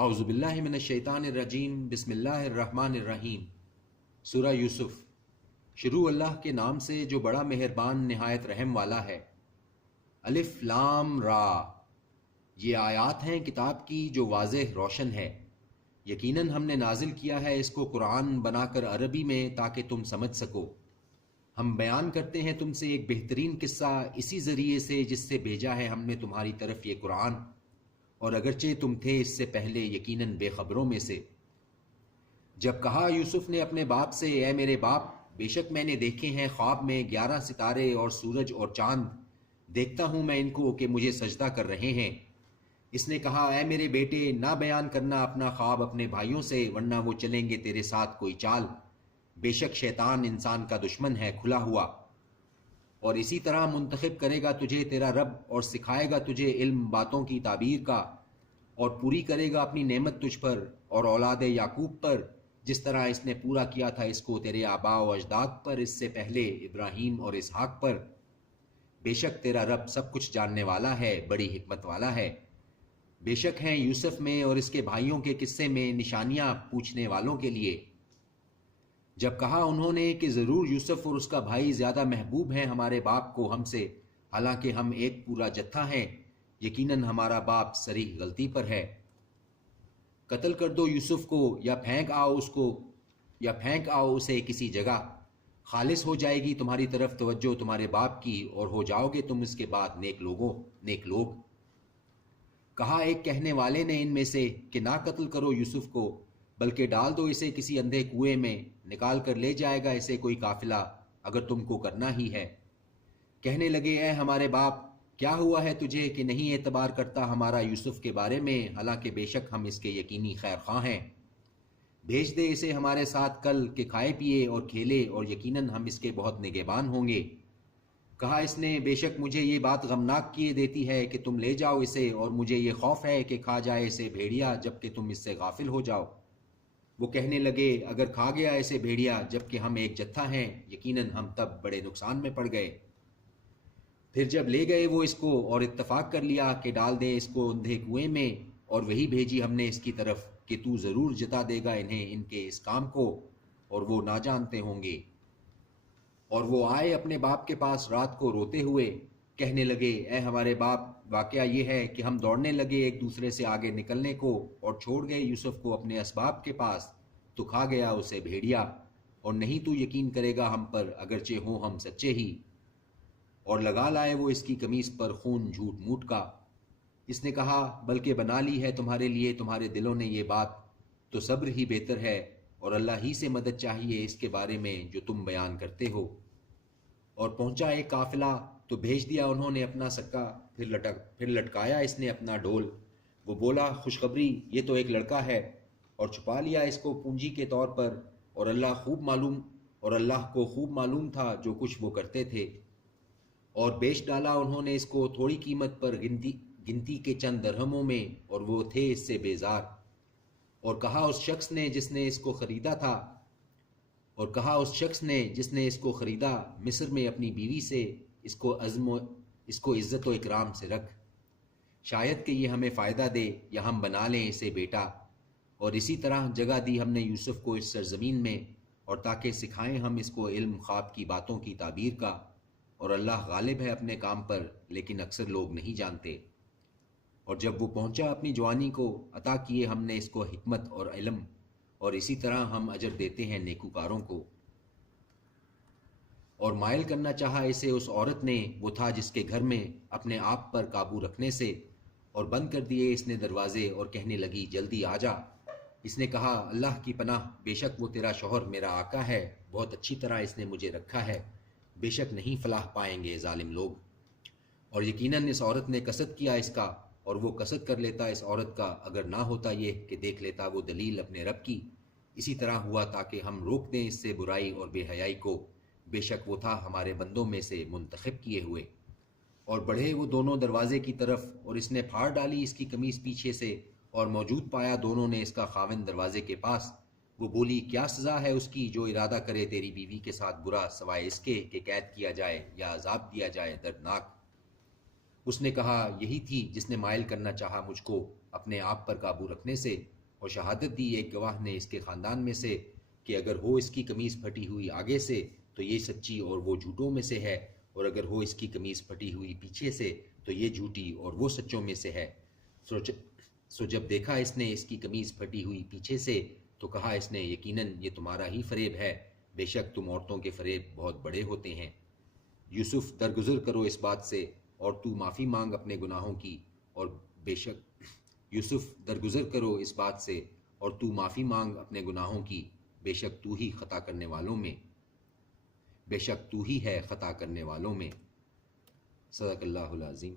اعوذ باللہ من الشیطان الرجیم، بسم اللہ الرحمن الرحیم۔ سورہ یوسف۔ شروع اللہ کے نام سے جو بڑا مہربان نہایت رحم والا ہے۔ الف لام را، یہ آیات ہیں کتاب کی جو واضح روشن ہے۔ یقیناً ہم نے نازل کیا ہے اس کو قرآن بنا کر عربی میں تاکہ تم سمجھ سکو۔ ہم بیان کرتے ہیں تم سے ایک بہترین قصہ اسی ذریعے سے جس سے بھیجا ہے ہم نے تمہاری طرف یہ قرآن، اور اگرچہ تم تھے اس سے پہلے یقیناً بے خبروں میں سے۔ جب کہا یوسف نے اپنے باپ سے، اے میرے باپ، بے شک میں نے دیکھے ہیں خواب میں 11 ستارے اور سورج اور چاند، دیکھتا ہوں میں ان کو کہ مجھے سجدہ کر رہے ہیں۔ اس نے کہا، اے میرے بیٹے، نہ بیان کرنا اپنا خواب اپنے بھائیوں سے، ورنہ وہ چلیں گے تیرے ساتھ کوئی چال۔ بے شک شیطان انسان کا دشمن ہے کھلا ہوا، اور اسی طرح منتخب کرے گا تجھے تیرا رب، اور سکھائے گا تجھے علم باتوں کی تعبیر کا، اور پوری کرے گا اپنی نعمت تجھ پر اور اولاد یعقوب پر، جس طرح اس نے پورا کیا تھا اس کو تیرے آباء و اجداد پر اس سے پہلے، ابراہیم اور اسحاق پر۔ بے شک تیرا رب سب کچھ جاننے والا ہے، بڑی حکمت والا ہے۔ بے شک ہیں یوسف میں اور اس کے بھائیوں کے قصے میں نشانیاں پوچھنے والوں کے لیے۔ جب کہا انہوں نے کہ ضرور یوسف اور اس کا بھائی زیادہ محبوب ہیں ہمارے باپ کو ہم سے، حالانکہ ہم ایک پورا جتھا ہیں، یقیناً ہمارا باپ صریح غلطی پر ہے۔ قتل کر دو یوسف کو یا پھینک آؤ اسے کسی جگہ، خالص ہو جائے گی تمہاری طرف توجہ تمہارے باپ کی، اور ہو جاؤ گے تم اس کے بعد نیک لوگ۔ کہا ایک کہنے والے نے ان میں سے کہ نہ قتل کرو یوسف کو، بلکہ ڈال دو اسے کسی اندھے کنویں میں، نکال کر لے جائے گا اسے کوئی قافلہ، اگر تم کو کرنا ہی ہے۔ کہنے لگے، اے ہمارے باپ، کیا ہوا ہے تجھے کہ نہیں اعتبار کرتا ہمارا یوسف کے بارے میں، حالانکہ بے شک ہم اس کے یقینی خیر خواہ ہیں۔ بھیج دے اسے ہمارے ساتھ کل کہ کھائے پیے اور کھیلے، اور یقیناً ہم اس کے بہت نگہبان ہوں گے۔ کہا اس نے، بے شک مجھے یہ بات غمناک کیے دیتی ہے کہ تم لے جاؤ اسے، اور مجھے یہ خوف ہے کہ کھا جائے اسے بھیڑیا جبکہ تم اس سے غافل ہو جاؤ۔ وہ کہنے لگے، اگر کھا گیا اسے بھیڑیا جبکہ ہم ایک جتھا ہیں، یقیناً ہم تب بڑے نقصان میں پڑ گئے۔ پھر جب لے گئے وہ اس کو اور اتفاق کر لیا کہ ڈال دیں اس کو اندھے کنویں میں، اور وہی بھیجی ہم نے اس کی طرف کہ تو ضرور جتا دے گا انہیں ان کے اس کام کو، اور وہ نہ جانتے ہوں گے۔ اور وہ آئے اپنے باپ کے پاس رات کو روتے ہوئے، کہنے لگے، اے ہمارے باپ، واقعہ یہ ہے کہ ہم دوڑنے لگے ایک دوسرے سے آگے نکلنے کو، اور چھوڑ گئے یوسف کو اپنے اسباب کے پاس، تو کھا گیا اسے بھیڑیا، اور نہیں تو یقین کرے گا ہم پر اگرچہ ہوں ہم سچے ہی۔ اور لگا لائے وہ اس کی قمیص پر خون جھوٹ موٹ کا۔ اس نے کہا، بلکہ بنا لی ہے تمہارے لیے تمہارے دلوں نے یہ بات، تو صبر ہی بہتر ہے، اور اللہ ہی سے مدد چاہیے اس کے بارے میں جو تم بیان کرتے ہو۔ اور پہنچا ایک قافلہ تو بھیج دیا انہوں نے اپنا سکہ، پھر لٹکایا اس نے اپنا ڈول۔ وہ بولا، خوشخبری، یہ تو ایک لڑکا ہے، اور چھپا لیا اس کو پونجی کے طور پر، اور اللہ کو خوب معلوم تھا جو کچھ وہ کرتے تھے۔ اور بیچ ڈالا انہوں نے اس کو تھوڑی قیمت پر، گنتی کے چند درہموں میں، اور وہ تھے اس سے بیزار۔ اور کہا اس شخص نے جس نے اس کو خریدا، مصر میں اپنی بیوی سے، اس کو عزت و اکرام سے رکھ، شاید کہ یہ ہمیں فائدہ دے یا ہم بنا لیں اسے بیٹا۔ اور اسی طرح جگہ دی ہم نے یوسف کو اس سرزمین میں، اور تاکہ سکھائیں ہم اس کو علم خواب کی باتوں کی تعبیر کا، اور اللہ غالب ہے اپنے کام پر، لیکن اکثر لوگ نہیں جانتے۔ اور جب وہ پہنچا اپنی جوانی کو، عطا کیے ہم نے اس کو حکمت اور علم، اور اسی طرح ہم اجر دیتے ہیں نیکوکاروں کو۔ اور مائل کرنا چاہا اسے اس عورت نے، وہ تھا جس کے گھر میں، اپنے آپ پر قابو رکھنے سے، اور بند کر دیے اس نے دروازے، اور کہنے لگی، جلدی آ جا۔ اس نے کہا، اللہ کی پناہ، بے شک وہ تیرا شوہر میرا آقا ہے، بہت اچھی طرح اس نے مجھے رکھا ہے، بے شک نہیں فلاح پائیں گے ظالم لوگ۔ اور یقیناً اس عورت نے قصد کیا اس کا، اور وہ قصد کر لیتا اس عورت کا، اگر نہ ہوتا یہ کہ دیکھ لیتا وہ دلیل اپنے رب کی۔ اسی طرح ہوا تاکہ ہم روک دیں اس سے برائی اور بے حیائی کو، بے شک وہ تھا ہمارے بندوں میں سے منتخب کیے ہوئے۔ اور بڑھے وہ دونوں دروازے کی طرف، اور اس نے پھاڑ ڈالی اس کی قمیص پیچھے سے، اور موجود پایا دونوں نے اس کا خاوند دروازے کے پاس۔ وہ بولی، کیا سزا ہے اس کی جو ارادہ کرے تیری بیوی کے ساتھ برا، سوائے اس کے کہ قید کیا جائے یا عذاب دیا جائے دردناک۔ اس نے کہا، یہی تھی جس نے مائل کرنا چاہا مجھ کو، اپنے آپ پر قابو رکھنے سے، اور شہادت دی ایک گواہ نے اس کے خاندان میں سے کہ اگر ہو اس کی قمیص پھٹی ہوئی آگے سے تو یہ سچی اور وہ جھوٹوں میں سے ہے، اور اگر ہو اس کی قمیص پھٹی ہوئی پیچھے سے تو یہ جھوٹی اور وہ سچوں میں سے ہے۔ سو جب دیکھا اس نے اس کی قمیص پھٹی ہوئی پیچھے سے تو کہا اس نے یقیناً یہ تمہارا ہی فریب ہے، بے شک تم عورتوں کے فریب بہت بڑے ہوتے ہیں۔ یوسف درگزر کرو اس بات سے اور تو معافی مانگ اپنے گناہوں کی، اور بے شک یوسف درگزر کرو اس بات سے اور تو معافی مانگ اپنے گناہوں کی، بے شک تو ہی خطا کرنے والوں میں، بے شک تو ہی ہے خطا کرنے والوں میں۔ صدق اللہ العظیم۔